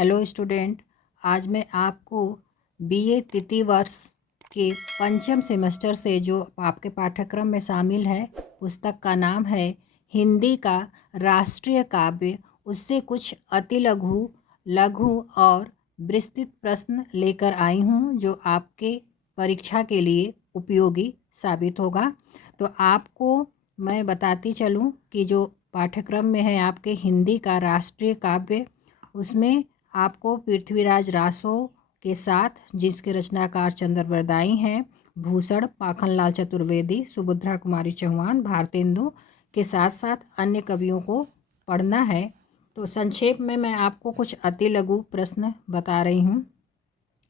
Hello student. आज मैं आपको बीए तृतीय वर्ष के पंचम सेमेस्टर से जो आपके पाठ्यक्रम में शामिल है, पुस्तक का नाम है हिंदी का राष्ट्रीय काव्य, उससे कुछ अति लघु लघु और विस्तृत प्रश्न लेकर आई हूँ जो आपके परीक्षा के लिए उपयोगी साबित होगा। तो आपको मैं बताती चलूँ कि जो पाठ्यक्रम में है आपके हिंदी का राष्ट्रीय काव्य, उसमें आपको पृथ्वीराज रासो के साथ, जिसके रचनाकार चंद्र बरदाई हैं, भूषण, पाखनलाल चतुर्वेदी, सुभद्रा कुमारी चौहान, भारतेंदु के साथ साथ अन्य कवियों को पढ़ना है। तो संक्षेप में मैं आपको कुछ अति लघु प्रश्न बता रही हूँ।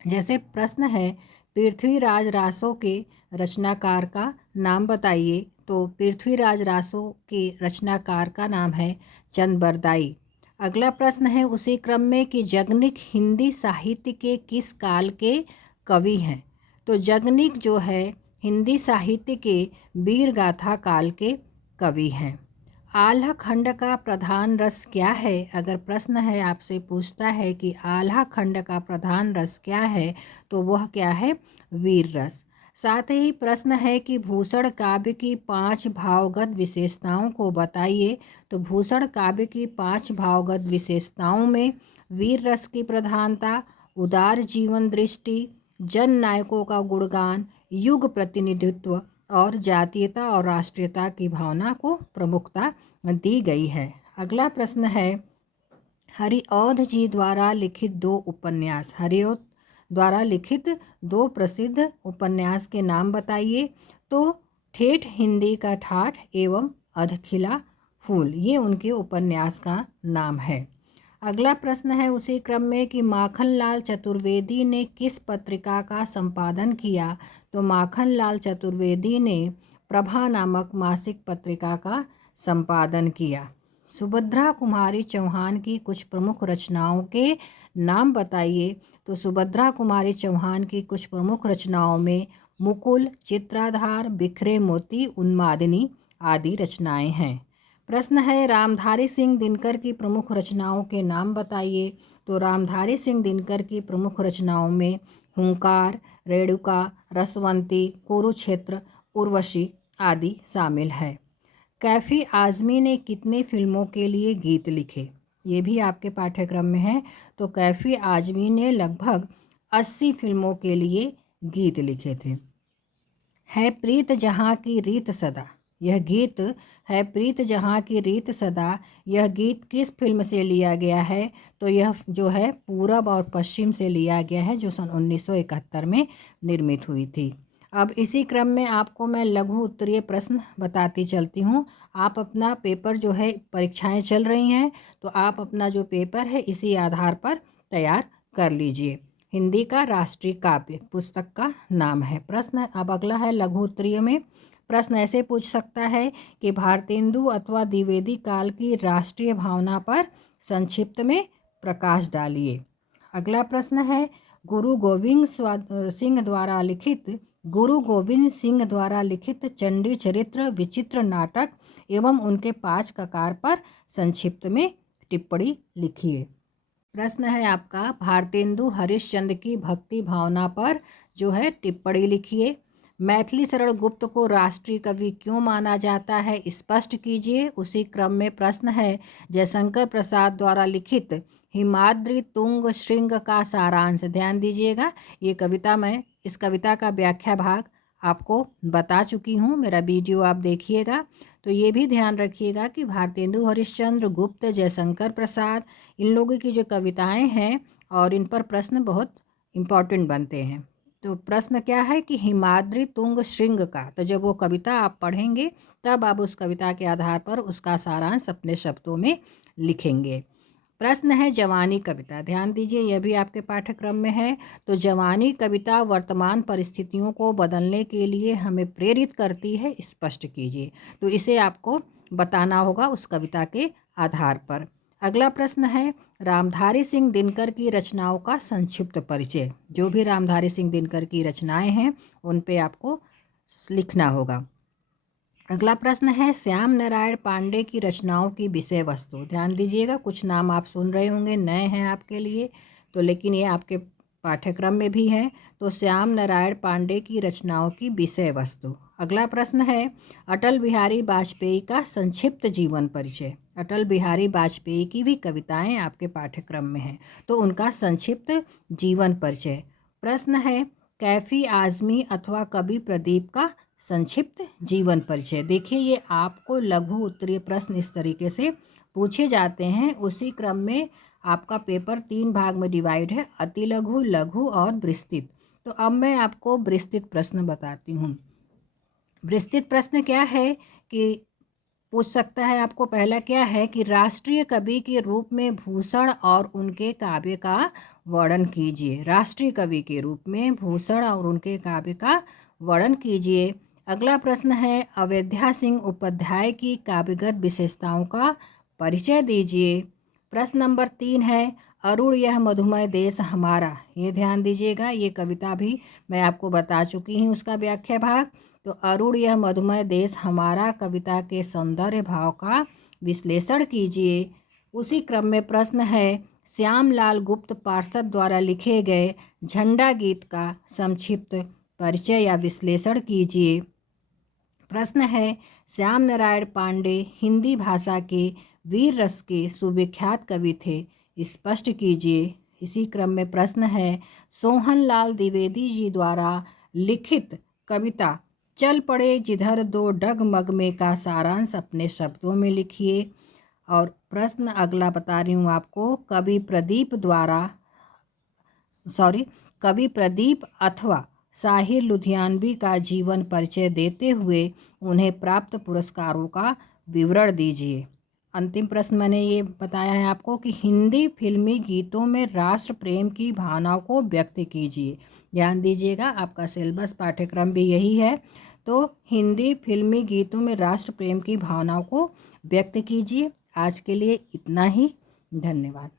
जैसे प्रश्न है, पृथ्वीराज रासो के रचनाकार का नाम बताइए। तो पृथ्वीराज रासो के रचनाकार का नाम है चंद्र बरदाई। अगला प्रश्न है उसी क्रम में कि जगनिक हिंदी साहित्य के किस काल के कवि हैं। तो जगनिक जो है हिंदी साहित्य के वीर गाथा काल के कवि हैं। आल्हा खंड का प्रधान रस क्या है। अगर प्रश्न है आपसे पूछता है कि आल्हा खंड का प्रधान रस क्या है, तो वह क्या है, वीर रस। साथ ही प्रश्न है कि भूषण काव्य की 5 भावगत विशेषताओं को बताइए। तो भूषण काव्य की 5 भावगत विशेषताओं में वीर रस की प्रधानता, उदार जीवन दृष्टि, जन नायकों का गुणगान, युग प्रतिनिधित्व और जातीयता और राष्ट्रीयता की भावना को प्रमुखता दी गई है। अगला प्रश्न है, हरिऔध जी द्वारा लिखित 2 उपन्यास। हरिऔध द्वारा लिखित 2 प्रसिद्ध उपन्यास के नाम बताइए। तो ठेठ हिंदी का ठाठ एवं अधखिला फूल, ये उनके उपन्यास का नाम है। अगला प्रश्न है उसी क्रम में कि माखनलाल चतुर्वेदी ने किस पत्रिका का संपादन किया। तो माखनलाल चतुर्वेदी ने प्रभा नामक मासिक पत्रिका का संपादन किया। सुभद्रा कुमारी चौहान की कुछ प्रमुख रचनाओं के नाम बताइए। तो सुभद्रा कुमारी चौहान की कुछ प्रमुख रचनाओं में मुकुल, चित्राधार, बिखरे मोती, उन्मादिनी आदि रचनाएं हैं। प्रश्न है, रामधारी सिंह दिनकर की प्रमुख रचनाओं के नाम बताइए। तो रामधारी सिंह दिनकर की प्रमुख रचनाओं में हुंकार, रेणुका, रसवंती, कुरुक्षेत्र, उर्वशी आदि शामिल है। कैफी आज़मी ने कितने फिल्मों के लिए गीत लिखे, ये भी आपके पाठ्यक्रम में है। तो कैफी आज़मी ने लगभग 80 फिल्मों के लिए गीत लिखे थे। है प्रीत जहाँ की रीत सदा, यह गीत है प्रीत जहाँ की रीत सदा, यह गीत किस फिल्म से लिया गया है। तो यह जो है पूरब और पश्चिम से लिया गया है, जो सन 1971 में निर्मित हुई थी। अब इसी क्रम में आपको मैं लघु उत्तरीय प्रश्न बताती चलती हूँ। आप अपना पेपर जो है, परीक्षाएं चल रही हैं, तो आप अपना जो पेपर है इसी आधार पर तैयार कर लीजिए। हिंदी का राष्ट्रीय काव्य पुस्तक का नाम है। प्रश्न अब अगला है लघु उत्तरीय में। प्रश्न ऐसे पूछ सकता है कि भारतेंदु अथवा द्विवेदी काल की राष्ट्रीय भावना पर संक्षिप्त में प्रकाश डालिए। अगला प्रश्न है, गुरु गोविंद सिंह द्वारा लिखित चंडी चरित्र विचित्र नाटक एवं उनके 5 ककार पर संक्षिप्त में टिप्पणी लिखिए। प्रश्न है आपका, भारतेंदु हरिश्चंद्र की भक्ति भावना पर जो है टिप्पणी लिखिए। मैथिली शरण गुप्त को राष्ट्रीय कवि क्यों माना जाता है, स्पष्ट कीजिए। उसी क्रम में प्रश्न है, जयशंकर प्रसाद द्वारा लिखित हिमाद्री तुंग श्रृंग का सारांश। ध्यान दीजिएगा, ये कविता मैं इस कविता का व्याख्या भाग आपको बता चुकी हूँ, मेरा वीडियो आप देखिएगा। तो ये भी ध्यान रखिएगा कि भारतेंदु हरिश्चंद्र, गुप्त, जयशंकर प्रसाद, इन लोगों की जो कविताएं हैं और इन पर प्रश्न बहुत इम्पॉर्टेंट बनते हैं। तो प्रश्न क्या है कि हिमाद्री तुंग श्रृंग का, तो जब वो कविता आप पढ़ेंगे तब आप उस कविता के आधार पर उसका सारांश अपने शब्दों में लिखेंगे। प्रश्न है जवानी कविता। ध्यान दीजिए, यह भी आपके पाठ्यक्रम में है। तो जवानी कविता वर्तमान परिस्थितियों को बदलने के लिए हमें प्रेरित करती है, स्पष्ट कीजिए। तो इसे आपको बताना होगा उस कविता के आधार पर। अगला प्रश्न है, रामधारी सिंह दिनकर की रचनाओं का संक्षिप्त परिचय। जो भी रामधारी सिंह दिनकर की रचनाएं हैं उन पे आपको लिखना होगा। अगला प्रश्न है श्याम नारायण पांडे की रचनाओं की विषय वस्तु। ध्यान दीजिएगा, कुछ नाम आप सुन रहे होंगे, नए हैं आपके लिए तो, लेकिन ये आपके पाठ्यक्रम में भी हैं। तो श्याम नारायण पांडे की रचनाओं की विषय वस्तु। अगला प्रश्न है अटल बिहारी वाजपेयी का संक्षिप्त जीवन परिचय। अटल बिहारी वाजपेयी की भी कविताएं आपके पाठ्यक्रम में हैं, तो उनका संक्षिप्त जीवन परिचय। प्रश्न है कैफी आजमी अथवा कवि प्रदीप का संक्षिप्त जीवन परिचय। देखिए, ये आपको लघु उत्तरीय प्रश्न इस तरीके से पूछे जाते हैं। उसी क्रम में आपका पेपर 3 भाग में डिवाइड है, अति लघु, लघु और विस्तृत। तो अब मैं आपको विस्तृत प्रश्न बताती हूँ। विस्तृत प्रश्न क्या है कि पूछ सकता है आपको, पहला क्या है कि राष्ट्रीय कवि के रूप में भूषण और उनके काव्य का वर्णन कीजिए। राष्ट्रीय कवि के रूप में भूषण और उनके काव्य का वर्णन कीजिए। अगला प्रश्न है अवैध्या सिंह उपाध्याय की काव्यगत विशेषताओं का परिचय दीजिए। प्रश्न नंबर 3 है अरुण यह मधुमय देश हमारा। ये ध्यान दीजिएगा, ये कविता भी मैं आपको बता चुकी हूँ उसका व्याख्या भाग। तो अरुण यह मधुमय देश हमारा कविता के सौंदर्य भाव का विश्लेषण कीजिए। उसी क्रम में प्रश्न है श्यामलाल गुप्त पार्षद द्वारा लिखे गए झंडा गीत का संक्षिप्त परिचय या विश्लेषण कीजिए। प्रश्न है श्याम नारायण पांडे हिंदी भाषा के वीर रस के सुविख्यात कवि थे, स्पष्ट कीजिए। इसी क्रम में प्रश्न है सोहन लाल द्विवेदी जी द्वारा लिखित कविता चल पड़े जिधर दो डगमग में का सारांश अपने शब्दों में लिखिए। और प्रश्न अगला बता रही हूँ आपको, कवि प्रदीप अथवा साहिर लुधियानवी का जीवन परिचय देते हुए उन्हें प्राप्त पुरस्कारों का विवरण दीजिए। अंतिम प्रश्न मैंने ये बताया है आपको कि हिंदी फिल्मी गीतों में राष्ट्र प्रेम की भावनाओं को व्यक्त कीजिए। ध्यान दीजिएगा, आपका सिलेबस पाठ्यक्रम भी यही है। तो हिंदी फिल्मी गीतों में राष्ट्र प्रेम की भावनाओं को व्यक्त कीजिए। आज के लिए इतना ही, धन्यवाद।